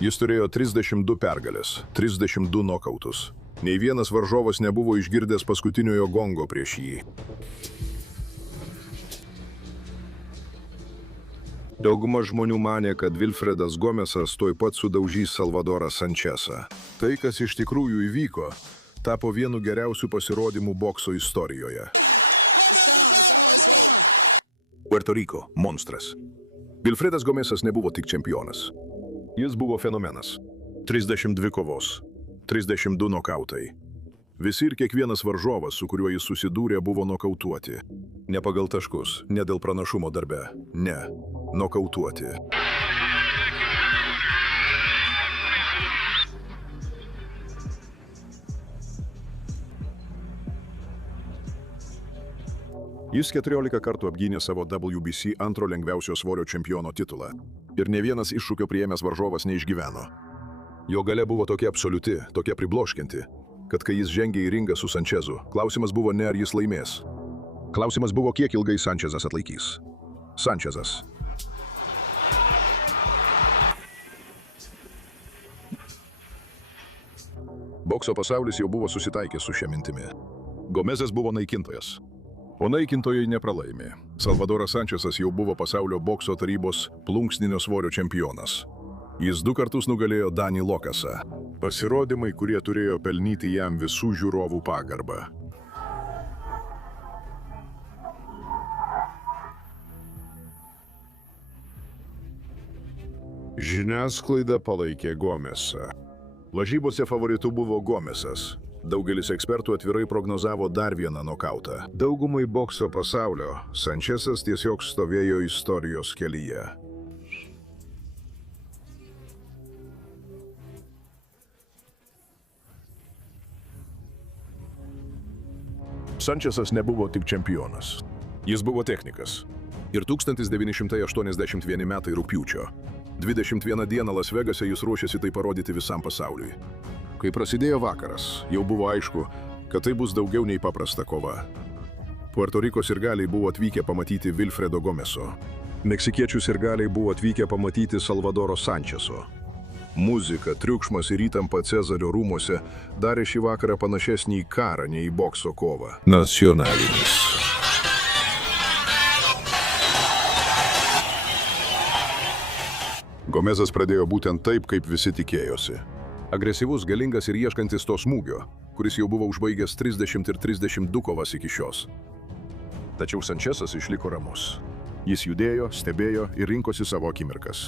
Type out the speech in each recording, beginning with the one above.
Jis turėjo 32 pergalės, 32 nokautus. Nei vienas varžovas nebuvo išgirdęs paskutiniojo gongo prieš jį. Dauguma žmonių manė, kad Wilfredas Gomesas tuoj pat sudaužys Salvadorą Sančesą. Tai, kas iš tikrųjų įvyko, tapo vienu geriausių pasirodymų bokso istorijoje. Puerto Rico – monstras. Wilfredas Gomesas nebuvo tik čempionas. Jis buvo fenomenas. 32 kovos, 32 nokautai. Visi ir kiekvienas varžovas, su kuriuo jis susidūrė, buvo nokautuoti. Ne pagal taškus, ne dėl pranašumo darbe. Ne, nokautuoti. Jis 14 kartų apgynė savo WBC antro lengviausio svorio čempiono titulą. Ir ne vienas iššūkio priėmęs varžovas neišgyveno. Jo galia buvo tokia absoliuti, tokia pribloškianti, kad kai jis žengė į ringą su Sančezu, klausimas buvo ne ar jis laimės. Klausimas buvo, kiek ilgai Sančezas atlaikys. Sančezas. Bokso pasaulis jau buvo susitaikęs su šia mintimi. Gomesas buvo naikintojas. O naikintojai nepralaimė. Salvadoras Sančesas jau buvo pasaulio bokso tarybos plunksninio svorio čempionas. Jis 2 kartus nugalėjo Danį Lokasą. Pasirodymai, kurie turėjo pelnyti jam visų žiūrovų pagarbą. Žiniasklaida palaikė Gomesą. Lažybose favoritu buvo Gomesas. Daugelis ekspertų atvirai prognozavo dar vieną nokautą. Daugumai bokso pasaulio Sančesas tiesiog stovėjo istorijos kelyje. Sančesas nebuvo tik čempionas. Jis buvo technikas. Ir 1981 metai rugpjūčio. 21 dieną Las Vegase jis ruošėsi tai parodyti visam pasauliui. Kai prasidėjo vakaras, jau buvo aišku, kad tai bus daugiau nei paprasta kova. Puerto Rico sirgaliai buvo atvykę pamatyti Wilfredo Gomeso. Meksikiečių sirgaliai buvo atvykę pamatyti Salvadoro Sančeso. Muzika, triukšmas ir įtampa Cezario rūmuose darė šį vakarą panašesnį į karą, nei į bokso kovą. Nacionalinis. Gomesas pradėjo būtent taip, kaip visi tikėjosi. Agresyvus, galingas ir ieškantis to smūgio, kuris jau buvo užbaigęs 30 ir 32 kovas iki šios. Tačiau Sančesas išliko ramus. Jis judėjo, stebėjo ir rinkosi savo akimirkas.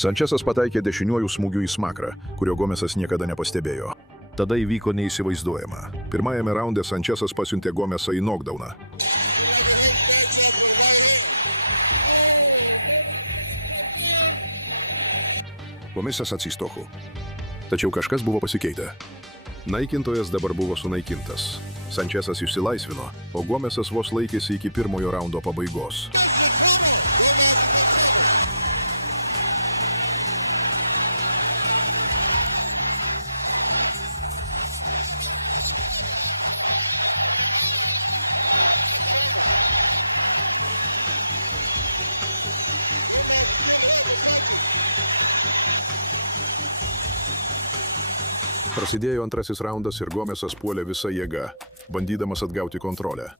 Sančesas pataikė dešiniuoju smūgiu į smakrą, kurio Gomesas niekada nepastebėjo. Tada įvyko neįsivaizduojama. Pirmajame raunde Sančesas pasiuntė Gomesą į knockdowną. Gomesas atsistojo. Tačiau kažkas buvo pasikeitę. Naikintojas dabar buvo sunaikintas. Sančesas išsilaisvino, o Gomesas vos laikėsi iki pirmojo raundo pabaigos. Prasidėjo antrasis raundas ir Gomesas puolė visą jėgą. bandydamas atgauti kontrolę.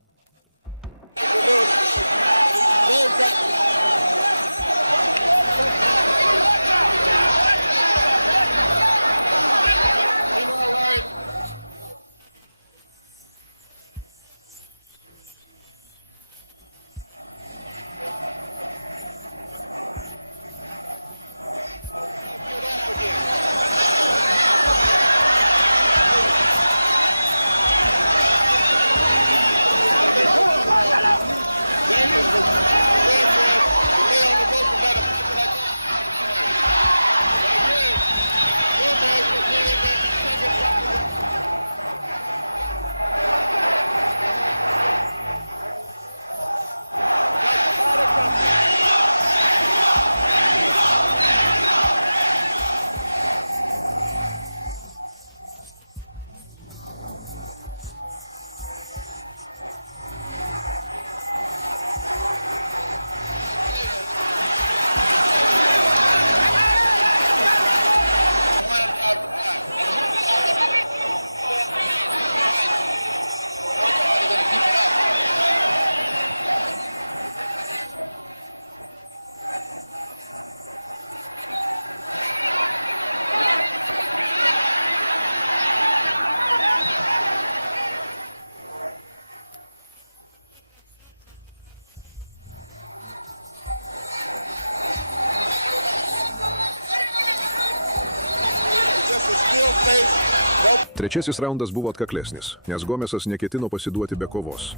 Trečiasis raundas buvo atkaklesnis, nes Gomesas neketino pasiduoti be kovos.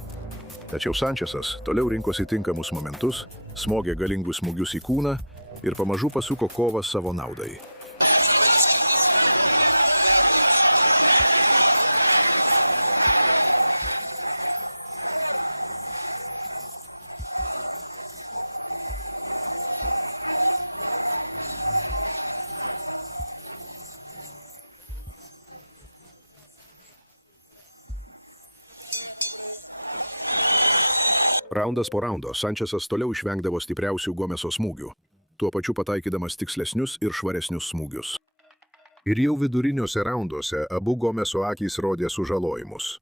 Tačiau Sančesas toliau rinkosi tinkamus momentus, smogė galingus smūgius į kūną ir pamažu pasuko kovą savo naudai. Raundas po raundo Sančesas toliau išvengdavo stipriausių Gomeso smūgių, tuo pačiu pataikydamas tikslesnius ir švaresnius smūgius. Ir jau viduriniuose raunduose abu Gomeso akys rodė sužalojimus.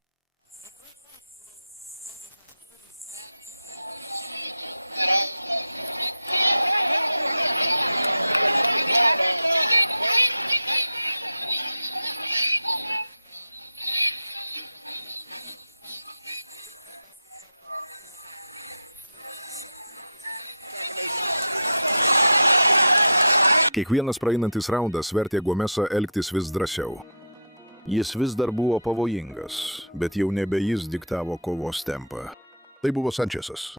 Kiekvienas praeinantis raundas vertė Gomesą elgtis vis drąsiau. Jis vis dar buvo pavojingas, bet jau nebe jis diktavo kovos tempą. Tai buvo Sančesas.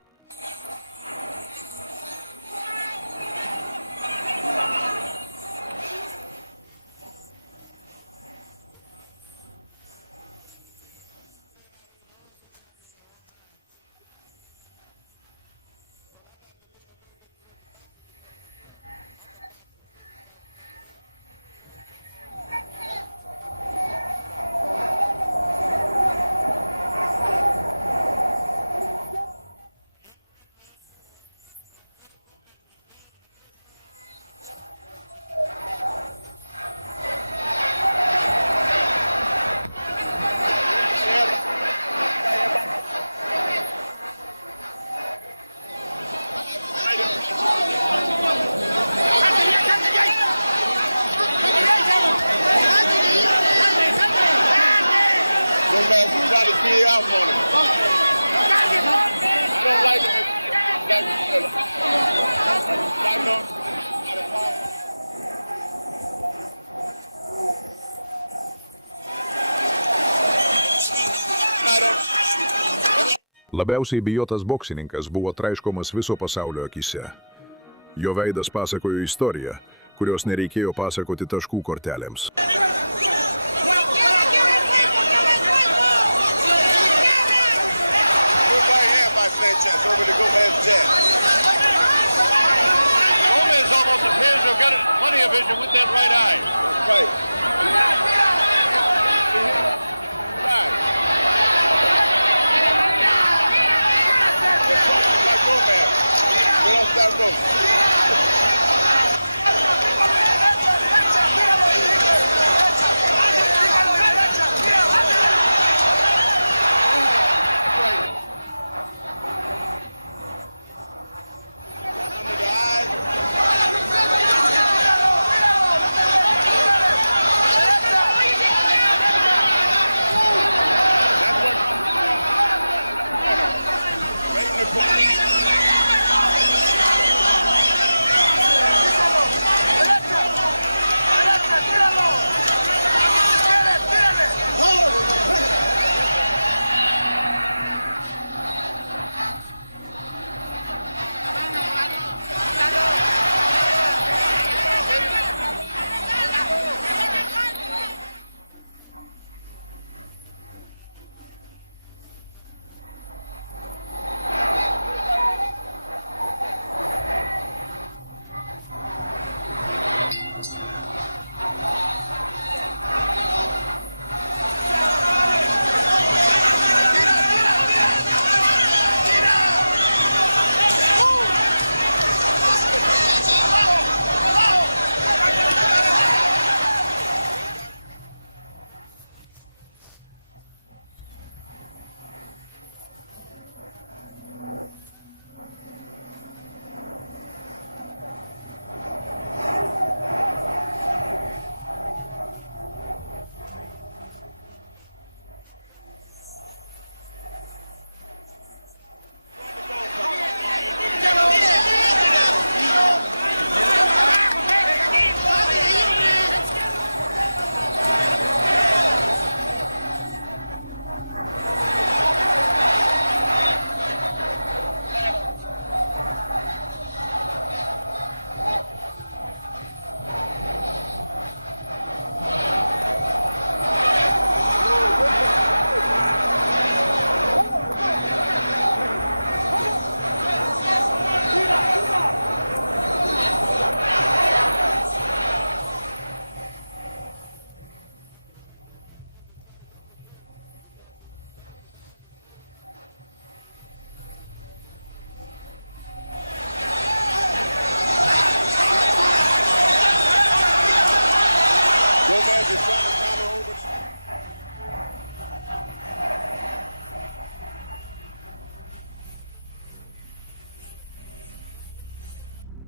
Labiausiai bijotas boksininkas buvo traiškomas viso pasaulio akyse. Jo veidas pasakojo istoriją, kurios nereikėjo pasakoti taškų kortelėms. Gomez almost appears to have got plenty of vision with that right eye. That's right.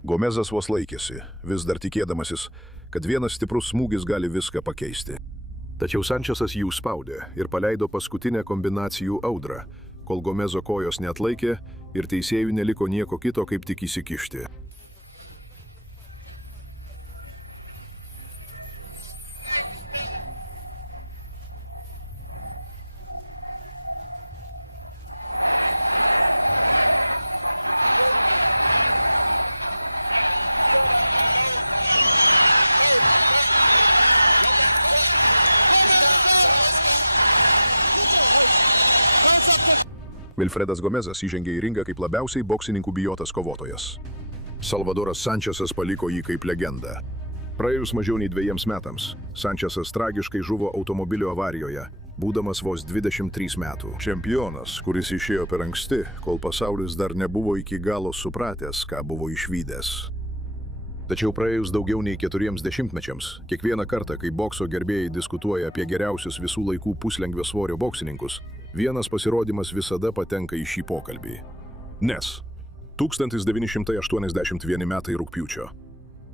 Gomezas vos laikėsi, vis dar tikėdamasis, kad vienas stiprus smūgis gali viską pakeisti. Tačiau Sančesas jį užspaudė ir paleido paskutinę kombinacijų audrą, kol Gomezo kojos neatlaikė ir teisėjų neliko nieko kito, kaip tik įsikišti. Wilfredas Gomezas įžengė į ringą kaip labiausiai boksininkų bijotas kovotojas. Salvadoras Sančesas paliko jį kaip legendą. Praėjus mažiau nei 2 metams, Sančesas tragiškai žuvo automobilio avarijoje, būdamas vos 23 metų. Čempionas, kuris išėjo per anksti, kol pasaulis dar nebuvo iki galo supratęs, ką buvo išvydęs. Tačiau praėjus daugiau nei 4 dešimtmečiams, kiekvieną kartą, kai bokso gerbėjai diskutuoja apie geriausius visų laikų puslengvio svorio boksininkus, vienas pasirodymas visada patenka į šį pokalbį. Nes 1981 metai rugpjūčio.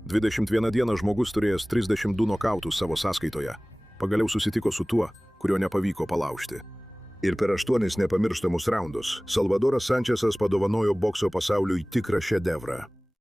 21 dieną žmogus turėjęs 32 nokautus savo sąskaitoje, pagaliau susitiko su tuo, kurio nepavyko palaužti. Ir per 8 nepamirštamus raundus Salvadoras Sančesas padovanojo bokso pasauliui tikrą šedevrą.